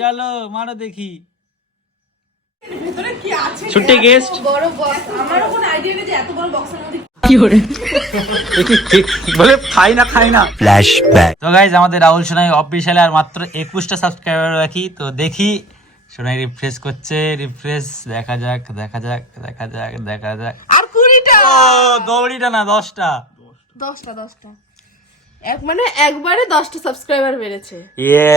চলো মারো দেখি। ভেতরে কি আছে ছুট্টি গেস্ট। বড় বক্স আমারও কোনো আইডিয়া নেই যে এত বড় বক্সের মধ্যে বলে খাই না খাই না। তো গাইজ আমাদের রাহুল সোনাই অফিসিয়ালে আর মাত্র একুশটা সাবস্ক্রাইবার রাখি। তো দেখি সোনাই রিফ্রেশ করছে রিফ্রেশ দেখা যাক দেখা যাক দেখা যাক দেখা যাক। আর কুড়িটা। দৌড়িটা না দশটা। দশটা দশটা। এক মানে একবারে দশটা সাবস্ক্রাইবার বেড়েছে। ইয়ে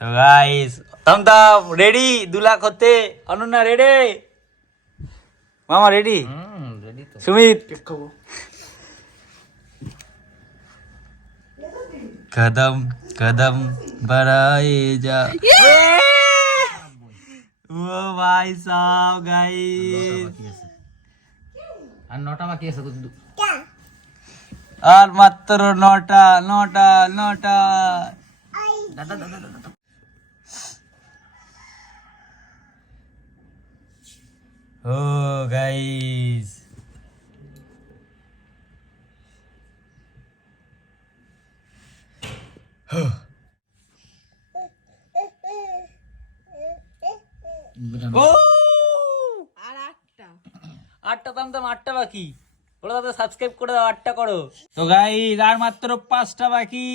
গাইস তমতম রেডি দু লাখ হতে। অনন্যা রেডি মামা রেডি সুমিত? কদম কদম বাড়ায়ে যা। ও ভাই সাহ গাইস আর নটা বাকি আছে তো আর মাত্র নটা নটা নটা। দাদা দাদা দাদা। ও গাইস ও! আর আটটা। আটটা দাম দাম আটটা বাকি। বলো দাদা সাবস্ক্রাইব করে দাও আটটা করো। তো গাইস আর মাত্র পাঁচটা বাকি।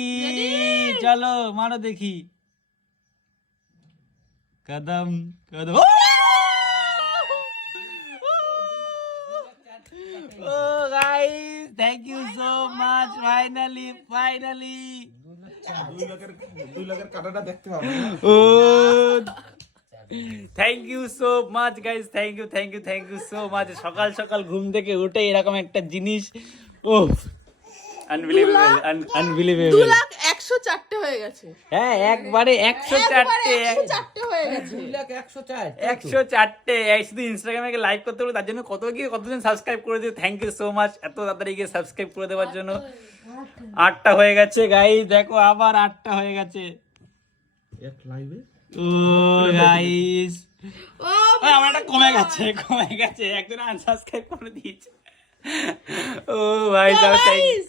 চলো মারো দেখি। কদম কদম ও guys thank you so much finally finally oh thank you so much guys thank you thank you thank you so much সকাল সকাল ঘুম থেকে উঠে এরকম একটা জিনিস ও আনবিলিভেবল আনবিলিভেবল লাখ একশো চারটে হয়ে গেছে। হ্যাঁ একবারে একশো চারটে। একশো চারটে হয়ে গেছে। একশো চার একশো চারটে। এই শুধু ইনস্টাগ্রামে লাইক করতে হবে তার জন্য কত গিয়ে কতজন সাবস্ক্রাইব করে দিও? থ্যাংক ইউ সো মাচ এত তাড়াতাড়ি গিয়ে সাবস্ক্রাইব করে দেওয়ার জন্য। আটটা হয়ে গেছে গাই দেখো আবার আটটা হয়ে গেছে। ও গাইস ও আমার একটা কমে গেছে কমে গেছে। একজন আনসাবস্ক্রাইব করে দিয়েছে। ও ভাই সাহেব থ্যাংক গাইস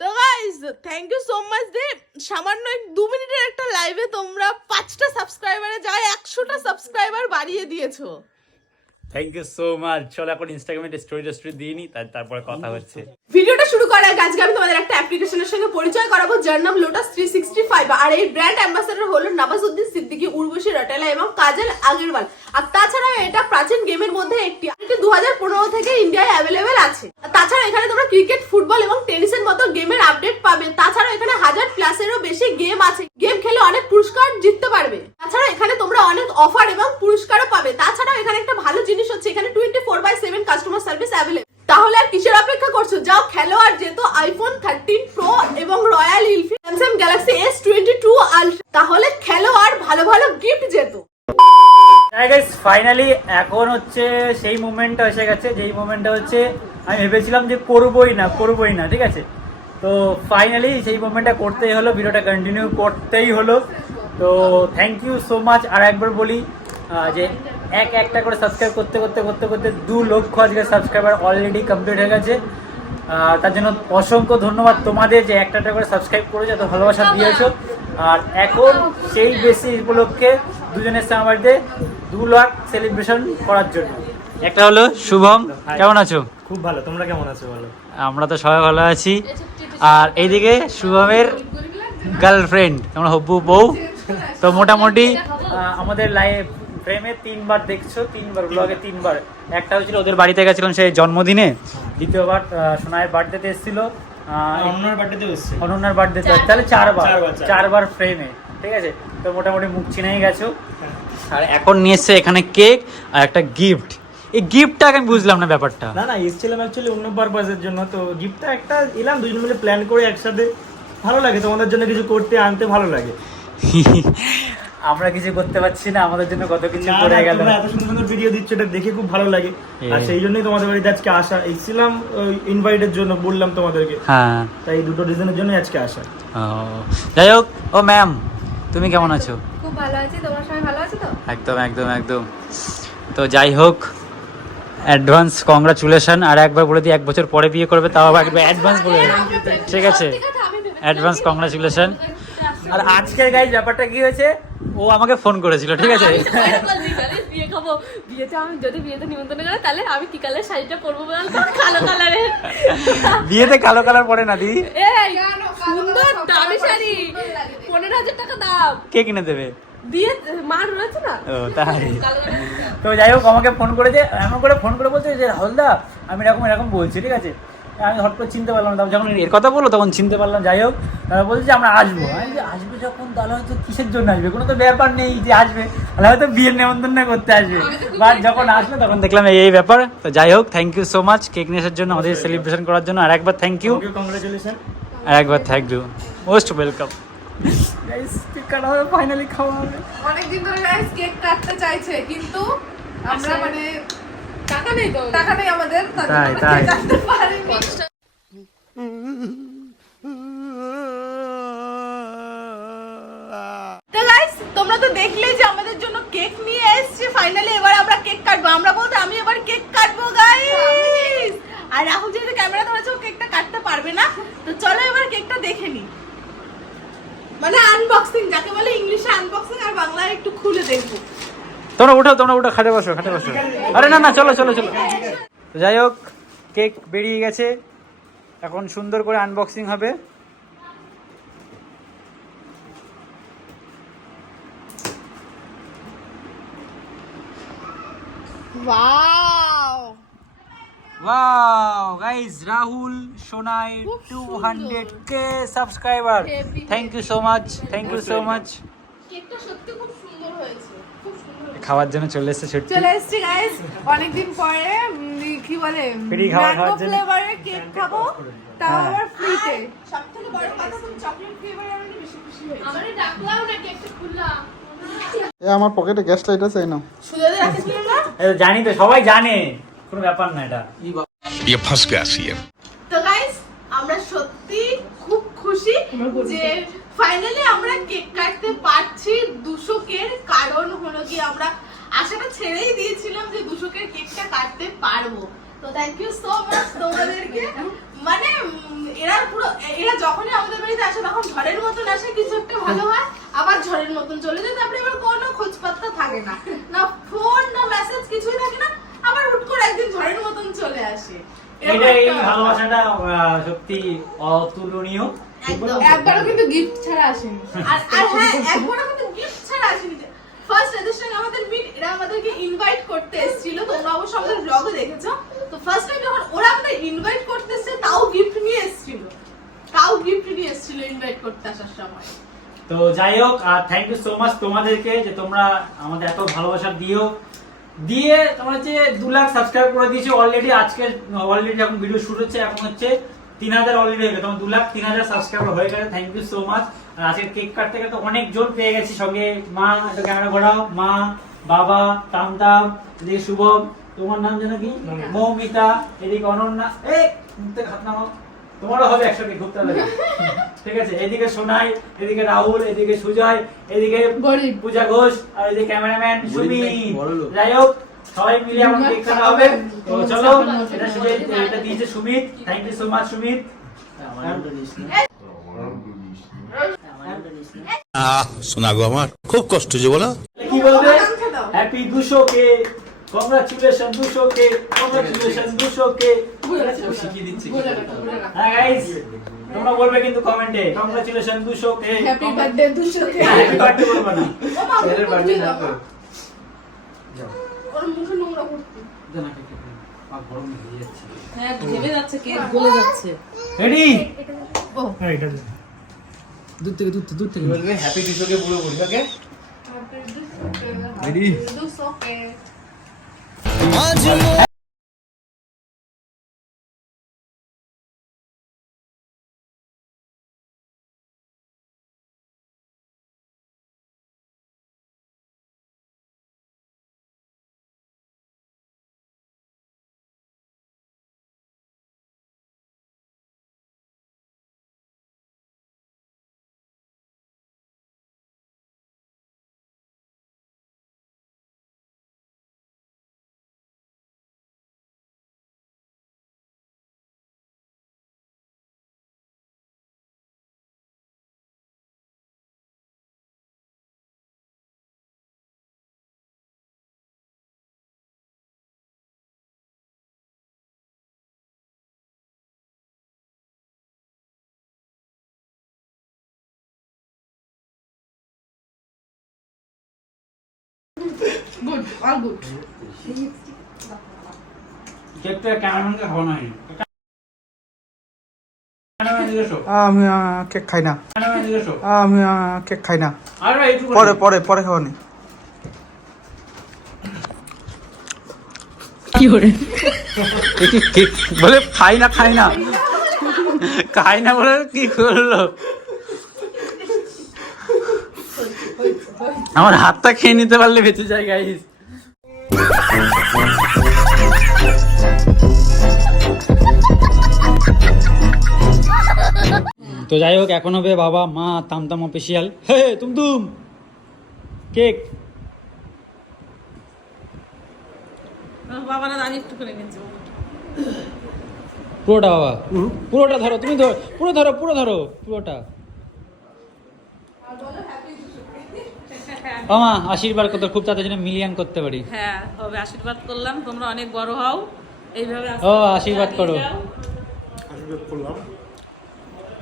তো guys thank you so much দে সামান্য দু মিনিটের একটা লাইভে তোমরা পাঁচটা সাবস্ক্রাইবারে যায় একশোটা সাবস্ক্রাইবার বাড়িয়ে দিয়েছ। থ্যাংক ইউ সো মাচ চলো এখন ইনস্টাগ্রামে স্টোরি স্টোরি দিয়ে নি তারপরে কথা হচ্ছে। ভিডিওটা শুরু করার আগে আজকে আমি তোমাদের একটা অ্যাপ্লিকেশনের সঙ্গে পরিচয় করাবো। যার নাম লোটাস থ্রি সিক্সটি ফাইভ আর এই ব্র্যান্ড অ্যাম্বাসাডার হলো নবাজউদ্দিন সিদ্দিকী, উর্বশী রটেলা এবং কাজল আগরওয়াল। আর তাছাড়া এটা প্রাচীন গেমের মধ্যে একটি এটি দু হাজার পনেরো থেকে ইন্ডিয়ায় অ্যাভেলেবেল আছে। তাছাড়া এখানে তোমরা ক্রিকেট ফুটবল এবং টেনিসের মতো গেমের আপডেট পাবে। তাছাড়া এখানে হাজার প্লাসেরও বেশি গেম আছে। গেম খেলে অনেক পুরস্কার জিততে পারবে। তাছাড়া এখানে তোমরা অনেক অফার এবং পুরস্কারও পাবে। তাছাড়া এখানে একটা ভালো জিনিস হচ্ছে এখানে twenty four by seven customer service available তাহলে আর কিসের অপেক্ষা করছ? যাও খেলো আর যেত আইফোন থার্টিন প্রো এবং royal ইলফি Samsung Galaxy S twenty two Ultra তাহলে খেলো আর ভালো ভালো গিফট যেত। ফাইনালি এখন হচ্ছে সেই মুভমেন্টটা এসে গেছে। যেই মুভমেন্টটা হচ্ছে আমি ভেবেছিলাম যে করবোই না করবোই না, ঠিক আছে? তো ফাইনালি সেই মুভমেন্টটা করতেই হলো ভিডিওটা কন্টিনিউ করতেই হলো। তো থ্যাংক ইউ সো মাচ আর একবার বলি যে এক একটা করে সাবস্ক্রাইব করতে করতে করতে করতে দু লক্ষ আজকে সাবস্ক্রাইবার অলরেডি কমপ্লিট হয়ে গেছে। তার জন্য অসংখ্য ধন্যবাদ তোমাদের যে একটা একটা করে সাবস্ক্রাইব করেছ এত ভালোবাসা দিয়েছ। আর এখন সেই বেশি উপলক্ষে দুজনের সাথে দু লাখ সেলিব্রেশন করার জন্য। একটা হলো শুভম কেমন আছো? খুব ভালো তোমরা কেমন আছো বলো? আমরা তো সবাই ভালো আছি। আর এইদিকে শুভমের গার্লফ্রেন্ড আমরা হব্বু বউ। তো মোটামুটি আমাদের লাইভ ফ্রেমে তিনবার দেখছ তিনবার ব্লগে তিনবার। একটা হয়েছিল ওদের বাড়িতে গেছিলাম সেই জন্মদিনে। দ্বিতীয়বার আহ, সোনায়ের বার্থডেতে এসেছিল। অন্যর বার্থডেতে এসছে। অনন্যার বার্থডেতে তাহলে চারবার। চারবার, চারবার। চারবার ফ্রেমে ঠিক আছে? তো মোটামুটি মুখ চিনেই গেছো। আর এখন নিয়ে এসছে এখানে কেক আর একটা গিফট এই গিফটটা আমি বুঝলাম না ব্যাপারটা। না না এসছিলাম অ্যাকচুয়ালি অন্য পারপাসের জন্য। তো গিফটটা একটা এলাম দুজন মিলে প্ল্যান করে একসাথে ভালো লাগে। তোমাদের জন্য কিছু করতে আনতে ভালো লাগে। আমরা কিছু করতে পারছি না আমাদের জন্য কত কিছু করে গেল। এত সুন্দর সুন্দর ভিডিও দিচ্ছ এটা দেখে খুব ভালো লাগে। আর সেই জন্যই তোমাদের বাড়িতে আজকে আসা। এসেছিলাম ইনভাইটের জন্য বললাম তোমাদেরকে। হ্যাঁ। তাই দুটো রিজনের জন্য আজকে আসা। ও, যাই হোক ও ম্যাম তুমি কেমন আছো? খুব ভালো আছি তোমার সবাই ভালো আছে তো? একদম একদম একদম। তো যাই হোক অ্যাডভান্স কংগ্রাচুলেশন আর একবার বলে দিই এক বছর পরে বিয়ে করবে তাও আবার একবার অ্যাডভান্স বলে দিই। ঠিক আছে অ্যাডভান্স কংগ্রাচুলেশন আর আজকের গাইজ ব্যাপারটা কি হয়েছে? ও আমাকে ফোন করেছিল ঠিক আছে? বিয়ে খাব বিয়েতে আমি যদি বিয়েতে নিমন্ত্রণ করে তাহলে আমি কি কালার শাড়িটা পরবো কালো বিয়েতে কালো কালার পরে না দিদি এই সুন্দর দামি শাড়ি। পনেরো হাজার টাকা দাম। কে কিনে দেবে? বিয়ে মার রয়েছে না? ও তাই। তো যাই হোক আমাকে ফোন করেছে এমন করে ফোন করে বলছে যে হলদা আমি এরকম এরকম বলছি ঠিক আছে? আমি হট করে চিনতে পারলাম না যখন এর কথা বলল তখন চিনতে পারলাম যাই হোক। তারপর বলছে যে আমরা আসব। আমি যে আসবে যখন? তাহলে হয়তো কিসের জন্য আসবে? কোনো তো ব্যাপার নেই যে আসবে। তাহলে হয়তো বিয়ের নেমন্তন্ন করতে আসবে। বা যখন আসলো তখন দেখলাম এই এই ব্যাপার। তো যাই হোক thank you so much cake আসার জন্য আমাদের সেলিব্রেশন করার জন্য। আর একবার থ্যাংক ইউ কংগ্রেচুলেশন আর একবার thank you most welcome finally খাওয়া হবে। অনেকদিন ধরে কেক কাটতে চাইছে কিন্তু আমরা আচ্ছা। মানে টাকা নেই তো। টাকা নেই আমাদের তাই, তাই। কেক কাটতে পারিনি। তো গাইস তোমরা তো দেখলে যে আমাদের জন্য কেক নিয়ে এসেছে। ফাইনালি এবার আমরা কেক কাটবো। আমরা বলতে আমি এবার কেক কাটবো গাইস আর রাহুল যেহেতু ক্যামেরা ধরেছে ও কেকটা কাটতে পারবে না। তো চলো এবার কেকটা দেখে নি। মানে আনবক্সিং যাকে বলে ইংলিশে আনবক্সিং আর বাংলায় একটু খুলে দেখব। তোমরা উঠো তোমরা উঠো খাটে বসো খাটে বসো। আরে না না চলো চলো চলো। যাই হোক কেক বেরিয়ে গেছে। এখন সুন্দর করে আনবক্সিং হবে। Wow wow guys Rahul Sonai two hundred K subscriber thank you so much thank you so much কেকটা সত্যি খুব সুন্দর হয়েছে খুব সুন্দর হয়েছে। খাওয়ার জন্য চলে এসেছে সত্যি চলে এসেছি গাইস অনেকদিন পরে উম, কি বলে Free খাবার ম্যাঙ্গো খাওয়ার জন্য। ফ্লেভারের কেক খাবো তাও হ্যাঁ। আবার ফ্রিতে সবথেকে বড় কথা তুমি চকলেট ফ্লেভারে আমি বেশি খুশি হয়েছি আমারে ডাকলাম না কেকটা খুললাম এ আমার পকেটে গ্যাস লাইট আছে এই নাও সুজাদের রাখেছিল না এ তো জানি তো সবাই জানে কোনো ব্যাপার না এটা ये फंस गया सीएम তো গাইস আমরা সত্যি খুব খুশি যে ফাইনালি আমরা কেক কাটতে পারছি দুশোকের কি আমরা আশাটা ছেড়েই দিয়েছিলাম যে দুশোকের কেকটা কাটতে পারব। তো থ্যাংক ইউ সো মাচ তোমাদেরকে। মানে এরা পুরো এরা যখনই আমাদের বাড়িতে আসে তখন ঝড়ের মতন আসে কিছু একটা ভালো হয় আবার ঝড়ের মতন চলে যায় তারপরে এবার কোনো খোঁজ পাত্তা থাকে না। না ফোন না মেসেজ কিছুই থাকে না আবার হুট করে একদিন ঝড়ের মতন চলে আসে। এটা এই ভালোবাসাটা সত্যি অতুলনীয়। একবারও কিন্তু গিফট ছাড়া আসেনি। আর আর হ্যাঁ একবারও কিন্তু গিফট ছাড়া আসেনি। ফার্স্ট এদের সঙ্গে আমাদের মিট এরা আমাদেরকে ইনভাইট করতে এসেছিল। তোমরা অবশ্য আমাদের ব্লগে দেখেছ। তো ফার্স্ট টাইম যখন ওরা আমাদের ইনভাইট করতে এসেছে, তাও গিফট নিয়ে এসেছিল। তাও গিফট নিয়ে এসেছিল ইনভাইট করতে আসার সময়। তো যাই হোক, আর থ্যাংক ইউ সো মাচ তোমাদেরকে যে তোমরা আমাদের এত ভালোবাসা দিও। দিয়ে তোমরা হচ্ছে দু লাখ সাবস্ক্রাইব করে দিয়েছ। অলরেডি আজকে অলরেডি এখন ভিডিও শুরু হচ্ছে, এখন হচ্ছে তিন হাজার অলরেডি হয়ে গেছে। তোমার দু লাখ তিন হাজার সাবস্ক্রাইবার হয়ে গেছে। থ্যাংক ইউ সো মাচ আর আজকে কেক কাটতে কাটতে অনেক জোর পেয়ে গেছি সঙ্গে। মা একটা ক্যামেরা ঘোরাও। মা বাবা তামতাম এদিকে শুভম তোমার নাম যেন কি? মৌমিতা। এদিকে অনন্যা। এই মুখতে খাত নামাও। তোমারও হবে একসাথে তাড়াতাড়ি ঠিক আছে এদিকে সোনাই এদিকে রাহুল এদিকে সুজয় এদিকে পূজা ঘোষ আর এদিকে ক্যামেরাম্যান সুমিত বড়লোক। যাই হোক সবাই মিলে আমার কেক হবে। তো চলো এটা সুজয় এটা দিয়েছে Sumit. Thank you so much Sumit. আহ শোনা গো আমার খুব কষ্ট যে বলো। কি বলবে? হ্যাপি দুশো কে কংগ্রাচুলেশন দুশো কে কংগ্রাচুলেশন দুশো কে শিখিয়ে দিচ্ছি। হ্যাঁ গাইস তোমরা বলবে কিন্তু কমেন্টে কংগ্রাচুলেশন দুশো কে হ্যাপি বার্থডে দুশোকে। হ্যাপি বার্থডে বলবে না। ছেলের বার্থডে না তো। ওর মুখে নোংরা করতে। হ্যাঁ ভেবে যাচ্ছে কেক গলে যাচ্ছে। রেডি হ্যাঁ এটা। দূর থেকে দূর থেকে দূর থেকে। বলবে হ্যাপি দুশোকে পুরো বলি ওকে দুশোকে গুড অল গুড কেকটা ক্যামেরাম্যানকে আমি কেক খাই না আমি কেক খাই না পরে পরে পরে খাওয়ানি কেক বলে খাই না খাই না খাই না বলে কি করল আমার হাতটা খেয়ে নিতে পারলে বেঁচে যায় গাইস তো যাই হোক এখন হবে বাবা মা তামতাম অফিসিয়াল হে তুমতুম। কেক। বাবা না আমি একটু করে নিয়েছি পুরোটা বাবা। পুরোটা ধরো তুমি ধরো পুরো ধরো পুরো ধরো পুরোটা। মামা আশীর্বাদ করতে খুব তাড়াতাড়ি যেন মিলিয়ন করতে পারি। হ্যাঁ হবে আশীর্বাদ করলাম তোমরা অনেক বড় হও। এইভাবে ও আশীর্বাদ করো। আশীর্বাদ করলাম।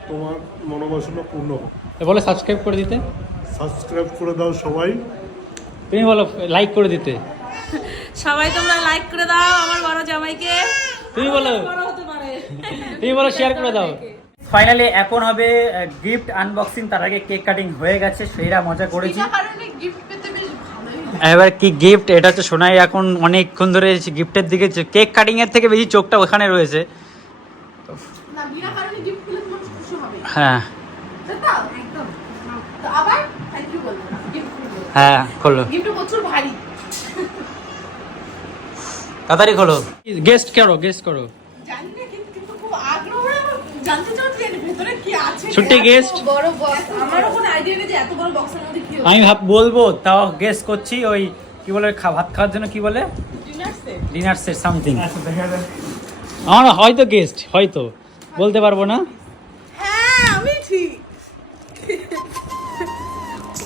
তোমার মনোবাসনা পূর্ণ হোক। এ বলো সাবস্ক্রাইব করে দিতে। সাবস্ক্রাইব করে দাও সবাই। তুমি বলো লাইক করে দিতে। সবাই তোমরা লাইক করে দাও আমার বড় জামাইকে। তুমি বলো। বড় হতে পারে। তুমি বলো শেয়ার করে দাও। ফাইনালি এখন হবে গিফট আনবক্সিং তার আগে কেক কাটিং হয়ে গেছে সেইরা মজা করেছি। এবার কি গিফট এটা হচ্ছে শোনাই এখন অনেকক্ষণ ধরে গিফটের দিকে কেক কাটিং এর থেকে বেশি চোখটা ওখানে রয়েছে। হ্যাঁ। হ্যাঁ খোলো। তাড়াতাড়ি খোলো। গেস্ট করো গেস্ট করো। ছুটি guest? বড় বক্স আমারও কোনো আইডিয়া নেই যে এত বড় বক্সের মধ্যে কি আমি ভাব বলব তাও গেস করছি ওই কি বলে খা- ভাত খাওয়ার জন্য কি বলে? ডিনার সেট সামথিং আমার হয়তো গেস্ট হয়তো। বলতে পারব না? হ্যাঁ আমি ঠিক।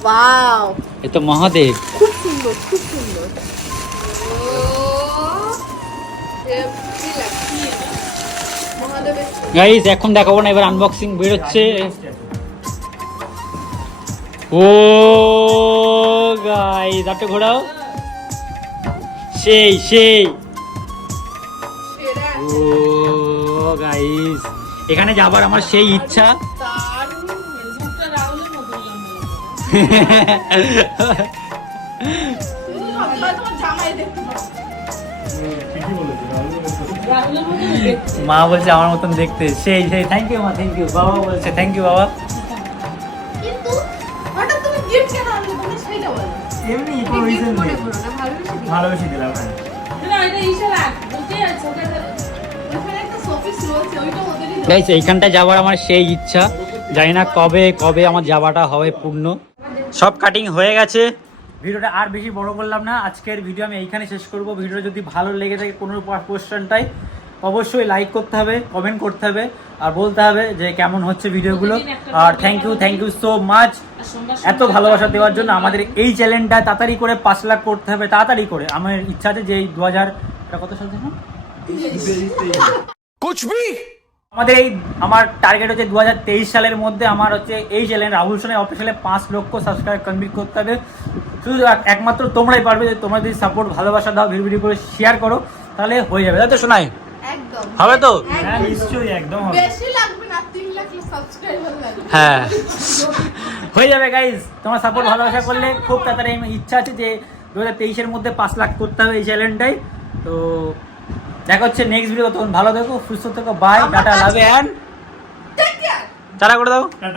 ওয়াও এ তো মহাদেব। খুব সুন্দর খুব সুন্দর। গাইস এখন দেখাবো না এবার আনবক্সিং বেরোচ্ছে। ও গাই আপনি ঘোরাও। সেই সেই। ও গাইস এখানে যাবার আমার সেই ইচ্ছা। মা বলছে আমার মতন দেখতে। সেই সেই থ্যাংক ইউ মা থ্যাংক ইউ বাবা বলছে থ্যাংক ইউ বাবা। একটা শোপিস রয়েছে ওইটা ওদেরই দেওয়া। গাইস এইখানটা যাওয়ার আমার সেই ইচ্ছা। জানি না কবে কবে আমার যাওয়াটা হবে পূর্ণ। সব কাটিং হয়ে গেছে। ভিডিওটা আর বেশি বড় করলাম না। আজকের ভিডিও আমি এইখানে শেষ করব। ভিডিও যদি ভালো লেগে থাকে কোনো কোশ্চেনটাই অবশ্যই লাইক করতে হবে কমেন্ট করতে হবে আর বলতে হবে যে কেমন হচ্ছে ভিডিওগুলো। আর thank you thank you so much এত ভালোবাসা দেওয়ার জন্য আমাদের এই চ্যানেলটা তাড়াতাড়ি করে পাঁচ লাখ করতে হবে তাড়াতাড়ি করে। আমার ইচ্ছা আছে যে এই দু হাজার কত সাল দেখুন আমাদের এই আমার টার্গেট হচ্ছে দু হাজার তেইশ সালের মধ্যে আমার হচ্ছে এই চ্যানেল রাহুল সোনের অফিসিয়ালে পাঁচ লক্ষ সাবস্ক্রাইব কমপ্লিট করতে হবে। শুধু একমাত্র তোমরাই পারবে যে তোমরা যদি সাপোর্ট ভালোবাসা দাও ভিডিও ভিডিও করে শেয়ার করো তাহলে হয়ে যাবে। আচ্ছা, তাই তো শোনায় হবে তো? হ্যাঁ, নিশ্চয়ই একদম বেশি লাগবে না তিন লাখ সাবস্ক্রাইবার লাগবে। হ্যাঁ। হয়ে যাবে গাইজ তোমার সাপোর্ট ভালোবাসা করলে খুব তাড়াতাড়ি ইচ্ছা আছে যে দু হাজার তেইশের মধ্যে পাঁচ লাখ করতে হবে এই চ্যানেলটাই তো দেখা হচ্ছে নেক্সট ভিডিও তখন ভালো থেকো সুস্থ থেকো বাই টাটা লাভ অ্যান্ড তারা করে দাও। বাই